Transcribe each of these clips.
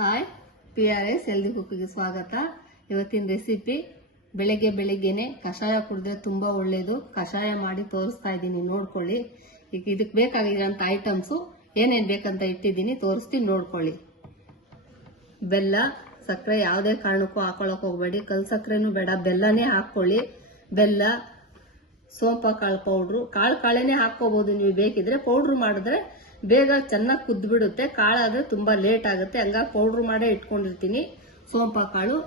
Hi PRS healthy ಕುಕ್ಕಿಗೆ ಸ್ವಾಗತ. ಇವತ್ತಿನ recipe ಬೆಳಗ್ಗೆನೆ ಕಷಾಯ ಕುಡಿದ್ರೆ ತುಂಬಾ ಒಳ್ಳೇದು. ಕಷಾಯ ಮಾಡಿ ತೋರಿಸ್ತಾ ಇದ್ದೀನಿ, ನೋಡ್ಕೊಳ್ಳಿ. ಈಗ ಇದಕ್ಕೆ ಬೇಕಾಗಿರೋಂಥ ಐಟಮ್ಸ್ ಏನೇನು ಬೇಕಂತ ಇಟ್ಟಿದ್ದೀನಿ, ತೋರಿಸ್ತೀನಿ, ನೋಡ್ಕೊಳ್ಳಿ. ಬೆಲ್ಲ, ಸಕ್ಕರೆ ಯಾವುದೇ ಕಾರಣಕ್ಕೂ ಹಾಕೊಳ್ಳೋಕೆ ಹೋಗಬೇಡಿ. ಕಲ್ ಸಕ್ಕರೆನೂ ಬೇಡ, ಬೆಲ್ಲನೇ ಹಾಕೊಳ್ಳಿ. ಬೆಲ್ಲ, ಸೋಂಪ ಕಾಳು ಪೌಡ್ರು, ಕಾಳೇನೆ ಹಾಕೋಬಹುದು ನೀವು ಬೇಕಿದ್ರೆ. ಪೌಡ್ರು ಮಾಡಿದ್ರೆ ಬೇಗ ಚೆನ್ನಾಗಿ ಕುದ್ಬಿಡುತ್ತೆ. ಕಾಳಾದ್ರೆ ತುಂಬಾ ಲೇಟ್ ಆಗುತ್ತೆ, ಹಂಗಾಗಿ ಪೌಡ್ರು ಮಾಡೇ ಇಟ್ಕೊಂಡಿರ್ತೀನಿ. ಸೋಂಪ ಕಾಳು,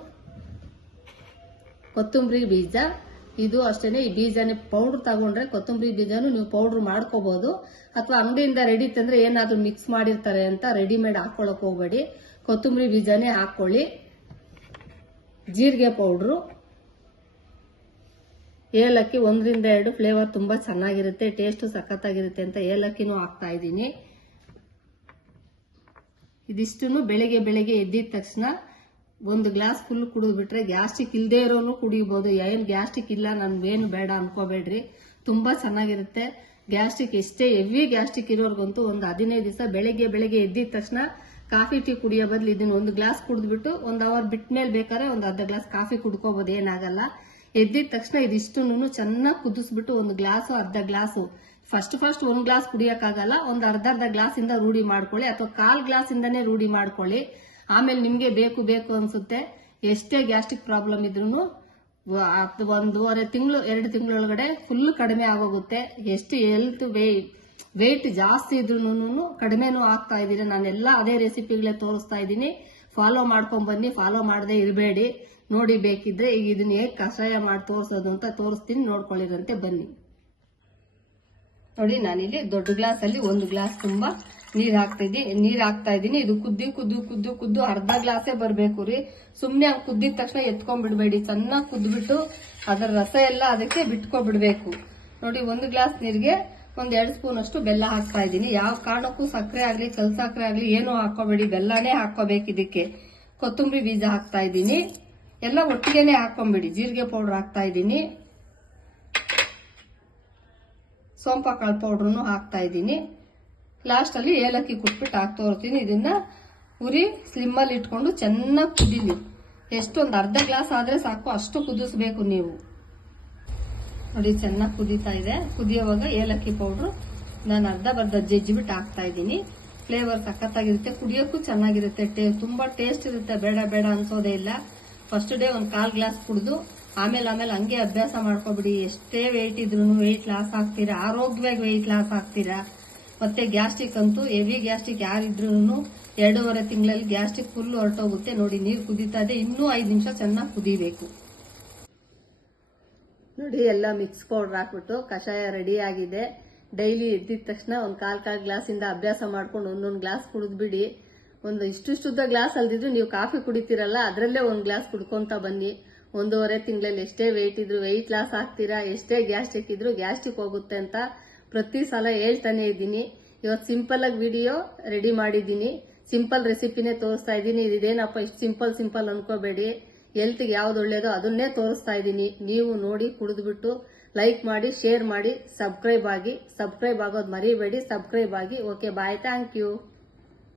ಕೊತ್ತಂಬರಿ ಬೀಜ, ಇದು ಅಷ್ಟೇನೆ. ಈ ಬೀಜನೇ ಪೌಡ್ರ್ ತಗೊಂಡ್ರೆ ಕೊತ್ತಂಬರಿ ಬೀಜನು ನೀವು ಪೌಡ್ರ್ ಮಾಡ್ಕೋಬಹುದು, ಅಥವಾ ಅಂಗಡಿಯಿಂದ ರೆಡಿ ತಂದ್ರೆ ಏನಾದ್ರೂ ಮಿಕ್ಸ್ ಮಾಡಿರ್ತಾರೆ ಅಂತ ರೆಡಿಮೇಡ್ ಹಾಕೊಳ್ಳಕ್ ಹೋಗ್ಬೇಡಿ. ಕೊತ್ತಂಬರಿ ಬೀಜನೇ ಹಾಕೊಳ್ಳಿ. ಜೀರಿಗೆ ಪೌಡ್ರು, ಏಲಕ್ಕಿ 1 ರಿಂದ 2 ಫ್ಲೇವರ್ ತುಂಬಾ ಚೆನ್ನಾಗಿರುತ್ತೆ, ಟೇಸ್ಟ್ ಸಖತ್ತಾಗಿರುತ್ತೆ ಅಂತ ಏಲಕ್ಕಿನೂ ಹಾಕ್ತಾ ಇದ್ದೀನಿ. ಇದಿಷ್ಟನ್ನು ಬೆಳಗ್ಗೆ ಎದ್ದಿದ ತಕ್ಷಣ 1 ಗ್ಲಾಸ್ ಫುಲ್ ಕುಡಿದ್ಬಿಟ್ರೆ ಗ್ಯಾಸ್ಟ್ರಿಕ್ ಇಲ್ಲದೆ ಇರೋನು ಕುಡಿಬಹುದು. ಏನು ಗ್ಯಾಸ್ಟ್ರಿಕ್ ಇಲ್ಲ ನನ್ಗೇನು ಬೇಡ ಅನ್ಕೋಬೇಡ್ರಿ, ತುಂಬಾ ಚೆನ್ನಾಗಿರುತ್ತೆ. ಗ್ಯಾಸ್ಟ್ರಿಕ್ ಎಷ್ಟೇ ಹೆವಿ ಗ್ಯಾಸ್ಟ್ರಿಕ್ ಇರೋರ್ಗಂತೂ ಒಂದು 15 ದಿವಸ ಬೆಳಗ್ಗೆ ಎದ್ದಿದ ತಕ್ಷಣ ಕಾಫಿ ಟೀ ಕುಡಿಯೋ ಬದಲು ಇದನ್ನ 1 ಗ್ಲಾಸ್ ಕುಡಿದ್ಬಿಟ್ಟು 1 ಅವರ್ ಬಿಟ್ಮೇಲೆ ಬೇಕಾದ್ರೆ ಒಂದು ಅರ್ಧ ಗ್ಲಾಸ್ ಕಾಫಿ ಕುಡ್ಕೋಬಹುದು, ಏನಾಗಲ್ಲ. ಎದ್ದಿದ ತಕ್ಷಣ ಇದಿಷ್ಟನ್ನು ಚೆನ್ನಾಗಿ ಕುದಿಸ್ಬಿಟ್ಟು 1 ಗ್ಲಾಸು ಅರ್ಧ ಗ್ಲಾಸು, ಫಸ್ಟ್ 1 ಗ್ಲಾಸ್ ಕುಡಿಯಕ್ಕಾಗಲ್ಲ, ಒಂದು ಅರ್ಧ ಗ್ಲಾಸ್ ಇಂದ ರೂಢಿ ಮಾಡ್ಕೊಳ್ಳಿ, ಅಥವಾ 1/4 ಗ್ಲಾಸ್ ಇಂದಾನೇ ರೂಢಿ ಮಾಡ್ಕೊಳ್ಳಿ. ಆಮೇಲೆ ನಿಮ್ಗೆ ಬೇಕು ಅನ್ಸುತ್ತೆ. ಎಷ್ಟೇ ಗ್ಯಾಸ್ಟ್ರಿಕ್ ಪ್ರಾಬ್ಲಮ್ ಇದ್ರೂ 1.5 ತಿಂಗಳು 2 ತಿಂಗಳೊಳಗಡೆ ಫುಲ್ ಕಡಿಮೆ ಆಗೋಗುತ್ತೆ. ಎಷ್ಟು ಹೆಲ್ತ್ ವೆಯ್ಟ್ ಜಾಸ್ತಿ ಇದ್ರೂ ಕಡಿಮೆನೂ ಆಗ್ತಾ ಇದೀನಿ. ನಾನೆಲ್ಲ ಅದೇ ರೆಸಿಪಿಗಳೇ ತೋರಿಸ್ತಾ ಇದ್ದೀನಿ, ಫಾಲೋ ಮಾಡ್ಕೊಂಡ್ ಬನ್ನಿ. ಫಾಲೋ ಮಾಡದೆ ಇರಬೇಡಿ, ನೋಡಿ. ಬೇಕಿದ್ರೆ ಈಗ ಇದನ್ನ ಹೇಗೆ ಕಷಾಯ ಮಾಡಿ ತೋರಿಸೋದು ಅಂತ ತೋರಿಸ್ತೀನಿ, ನೋಡ್ಕೊಳ್ಳಿರಂತೆ ಬನ್ನಿ. ನೋಡಿ, ನಾನಿಲ್ಲಿ ದೊಡ್ಡ ಗ್ಲಾಸ್ ಅಲ್ಲಿ 1 ಗ್ಲಾಸ್ ತುಂಬಾ ನೀರ್ ಹಾಕ್ತಾ ಇದ್ದೀನಿ. ಇದು ಕುದ್ದು ಅರ್ಧ ಗ್ಲಾಸೇ ಬರ್ಬೇಕು ರೀ. ಸುಮ್ನೆ ಕುದ್ದಿದ ತಕ್ಷಣ ಎತ್ಕೊಂಡ್ಬಿಡ್ಬೇಡಿ, ಚೆನ್ನಾಗಿ ಕುದ್ಬಿಟ್ಟು ಅದರ ರಸ ಎಲ್ಲ ಅದಕ್ಕೆ ಬಿಟ್ಕೊಬಿಡ್ಬೇಕು. ನೋಡಿ, 1 ಗ್ಲಾಸ್ ನೀರಿಗೆ 1-2 ಸ್ಪೂನ್ ಅಷ್ಟು ಬೆಲ್ಲ ಹಾಕ್ತಾ ಇದ್ದೀನಿ. ಯಾವ ಕಾರಣಕ್ಕೂ ಸಕ್ಕರೆ ಆಗ್ಲಿ ಕಲ್ ಸಕ್ಕರೆ ಆಗ್ಲಿ ಏನು ಹಾಕೋಬೇಡಿ, ಬೆಲ್ಲನೇ ಹಾಕೋಬೇಕು ಇದಕ್ಕೆ. ಕೊತ್ತಂಬರಿ ಬೀಜ ಹಾಕ್ತಾ ಇದ್ದೀನಿ, ಎಲ್ಲ ಒಟ್ಟಿಗೆನೆ ಹಾಕೊಂಡ್ಬಿಡಿ. ಜೀರಿಗೆ ಪೌಡರ್ ಹಾಕ್ತಾ ಇದ್ದೀನಿ, ಸೋಂಪ ಕಾಳು ಪೌಡ್ರನ್ನು ಹಾಕ್ತಾ ಇದ್ದೀನಿ. ಲಾಸ್ಟ್ ಅಲ್ಲಿ ಏಲಕ್ಕಿ ಕುಟ್ಬಿಟ್ಟು ಹಾಕ್ತಾ ಹೋಗ್ತೀನಿ. ಇದನ್ನ ಉರಿ ಸ್ಲಿಮ್ ಅಲ್ಲಿ ಇಟ್ಕೊಂಡು ಚೆನ್ನಾಗಿ ಕುದೀಲಿ. ಒಂದು ಅರ್ಧ ಗ್ಲಾಸ್ ಆದ್ರೆ ಸಾಕು, ಅಷ್ಟು ಕುದಿಸ್ಬೇಕು ನೀವು. ನೋಡಿ, ಚೆನ್ನಾಗಿ ಕುದೀತಾ ಇದೆ. ಕುದಿಯೋವಾಗ ಏಲಕ್ಕಿ ಪೌಡ್ರು ನಾನು ಅರ್ಧ ಜಜ್ಜಿಬಿಟ್ಟು ಹಾಕ್ತಾ ಇದ್ದೀನಿ. ಫ್ಲೇವರ್ ಸಖತ್ತಾಗಿರುತ್ತೆ, ಕುಡಿಯೋಕ್ಕೂ ಚೆನ್ನಾಗಿರುತ್ತೆ, ತುಂಬಾ ಟೇಸ್ಟ್ ಇರುತ್ತೆ. ಬೇಡ ಅನ್ಸೋದೇ ಇಲ್ಲ. ಫಸ್ಟ್ ಡೇ 1/4 ಗ್ಲಾಸ್ ಕುಡಿದು ಆಮೇಲೆ ಹಂಗೆ ಅಭ್ಯಾಸ ಮಾಡ್ಕೊಬಿಡಿ. ಎಷ್ಟೇ ವೆಯ್ಟ್ ಇದ್ರು ವೆಯ್ಟ್ ಲಾಸ್ ಆಗ್ತೀರಾ, ಆರೋಗ್ಯವಾಗಿ ವೆಯ್ಟ್ ಲಾಸ್ ಆಗ್ತೀರಾ. ಮತ್ತೆ ಗ್ಯಾಸ್ಟ್ರಿಕ್ ಅಂತೂ ಹೆವಿ ಗ್ಯಾಸ್ಟ್ರಿಕ್ ಯಾರಿದ್ರು 2.5 ತಿಂಗಳಲ್ಲಿ ಗ್ಯಾಸ್ಟ್ರಿಕ್ ಫುಲ್ ಹೊರಟೋಗುತ್ತೆ. ನೋಡಿ, ನೀರು ಕುದೀತಾ ಇದೆ, ಇನ್ನೂ 5 ನಿಮಿಷ ಚೆನ್ನಾಗಿ ಕುದಿಬೇಕು. ನೋಡಿ, ಎಲ್ಲ ಮಿಕ್ಸ್ ಪೌಡರ್ ಹಾಕ್ಬಿಟ್ಟು ಕಷಾಯ ರೆಡಿ ಆಗಿದೆ. ಡೈಲಿ ಎದ್ದಿದ ತಕ್ಷಣ 1/4 ಗ್ಲಾಸ್ ಇಂದ ಅಭ್ಯಾಸ ಮಾಡ್ಕೊಂಡು 1 ಗ್ಲಾಸ್ ಕುಡಿದ್ಬಿಡಿ. ಒಂದು ಇಷ್ಟುದ್ದ ಗ್ಲಾಸ್ ಅಲ್ದಿದ್ರು ನೀವು ಕಾಫಿ ಕುಡಿತೀರಲ್ಲ, ಅದರಲ್ಲೇ 1 ಗ್ಲಾಸ್ ಕುಡ್ಕೊಂತ ಬನ್ನಿ. 1.5 ತಿಂಗಳಲ್ಲಿ ಎಷ್ಟೇ ವೆಯ್ಟ್ ಇದ್ರು ವೆಯ್ಟ್ ಲಾಸ್ ಆಗ್ತೀರಾ, ಎಷ್ಟೇ ಗ್ಯಾಸ್ಟ್ರಿಕ್ ಇದ್ರು ಗ್ಯಾಸ್ಟ್ರಿಕ್ ಹೋಗುತ್ತೆ ಅಂತ ಪ್ರತಿ ಸಲ ಹೇಳ್ತಾನೆ ಇದ್ದೀನಿ. ಇವತ್ತು ಸಿಂಪಲ್ ಆಗಿ ವಿಡಿಯೋ ರೆಡಿ ಮಾಡಿದ್ದೀನಿ, ಸಿಂಪಲ್ ರೆಸಿಪಿನೇ ತೋರಿಸ್ತಾ ಇದ್ದೀನಿ. ಇದೇನಪ್ಪ ಇಷ್ಟು ಸಿಂಪಲ್ ಅನ್ಕೋಬೇಡಿ. ಹೆಲ್ತ್ಗೆ ಯಾವ್ದು ಒಳ್ಳೇದೋ ಅದನ್ನೇ ತೋರಿಸ್ತಾ ಇದ್ದೀನಿ. ನೀವು ನೋಡಿ ಕುಡಿದ್ಬಿಟ್ಟು ಲೈಕ್ ಮಾಡಿ, ಶೇರ್ ಮಾಡಿ, ಸಬ್ಸ್ಕ್ರೈಬ್ ಆಗೋದು ಮರಿಬೇಡಿ. ಸಬ್ಸ್ಕ್ರೈಬ್ ಆಗಿ. Okay, bye, thank you.